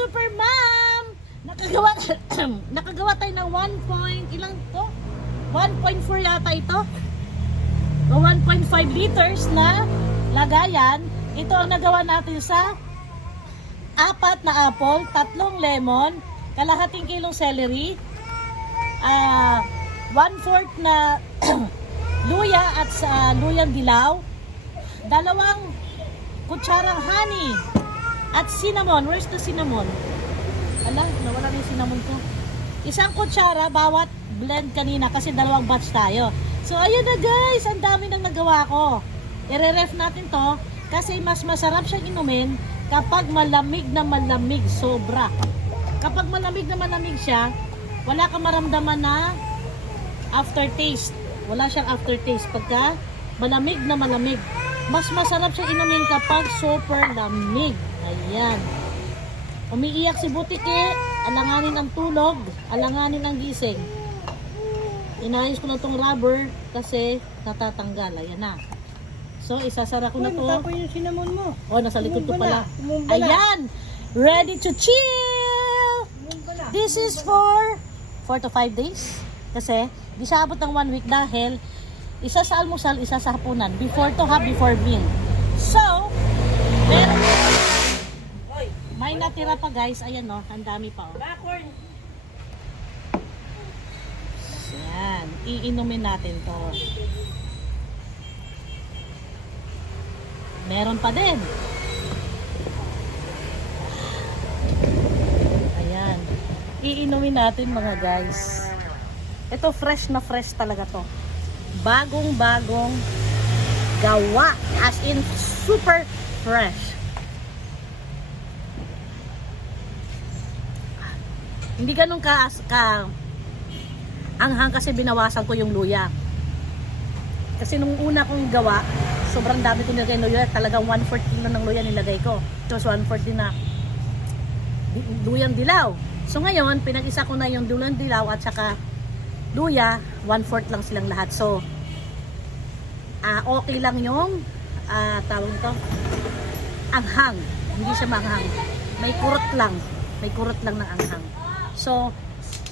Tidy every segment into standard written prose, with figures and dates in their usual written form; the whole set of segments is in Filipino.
Super Mom! Nakagawa tayo ng 1.4 yata ito. O 1.5 liters na lagayan. Ito ang nagawa natin sa 4 na apple, 3 lemon, kalahating kilong celery, 1/4 na luya at luyang dilaw, 2 kutsarang honey at cinnamon. Where's the cinnamon? Ala, nawala na yung cinnamon ko. 1 kutsara bawat blend kanina kasi 2 batch tayo. So ayun na guys, ang dami nang nagawa ko. I-ref natin to kasi mas masarap siyang inumin kapag malamig na malamig, sobra. Kapag malamig na malamig siya, wala kang maramdaman na aftertaste. Wala siyang aftertaste. Pagka malamig na malamig, mas masarap siyang inumin kapag super lamig. Ayan. Umiiyak si Butike, alanganin ang tulog, alanganin ang gising. Inayos ko na tong rubber kasi natatanggal. Ayan na. So, isasara ko na to. Natapon yung cinnamon mo. Oh, nasa likod ko pala. Tumumbala. Ayan! Ready to chill! This is for 4 to 5 days. Kasi, di siya abot ng 1 week dahil isa sa almusal, isa sa hapunan. Before to have, before meal. So, may natira pa guys. Ayan no, ang dami pa. Oh. Ayan, iinumin natin to. Meron pa din. Ayan. Iinumin natin mga guys. Ito fresh na fresh talaga to. Bagong-bagong gawa. As in super fresh. Hindi ganun ka anghang kasi binawasan ko yung luya. Kasi nung una kong gawa, sobrang dami ko nilagay ng luya. Talagang 1/4 kilo ng luya nilagay ko. Tapos 1/4 din na luyang dilaw. So ngayon, pinag-isa ko na yung luyang dilaw at saka luya, 1/4 lang silang lahat. So, okay lang yung tawag ito, anghang. Hindi siya maanghang. May kurot lang. May kurot lang ng anghang. So,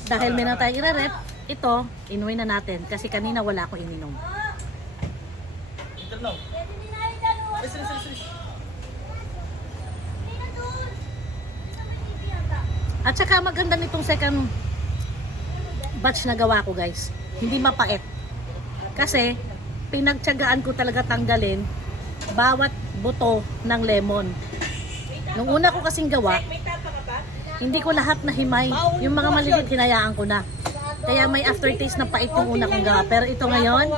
dahil may na tayong i-rep, ito, inuwi na natin. Kasi kanina wala akong ininom. At saka maganda nitong second batch na gawa ko guys. Hindi mapait. Kasi pinagtiyagaan ko talaga tanggalin bawat buto ng lemon. Nung una ko kasing gawa, hindi ko lahat na himay. Yung mga maliliit hinayaan ko na. Kaya may aftertaste na pait yung una kong gawa. Pero ito ngayon,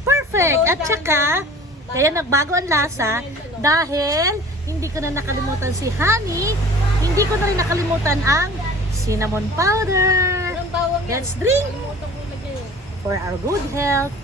perfect! At saka, kaya nagbago ang lasa dahil hindi ko na nakalimutan si honey, hindi ko na rin nakalimutan ang cinnamon powder. Let's drink for our good health.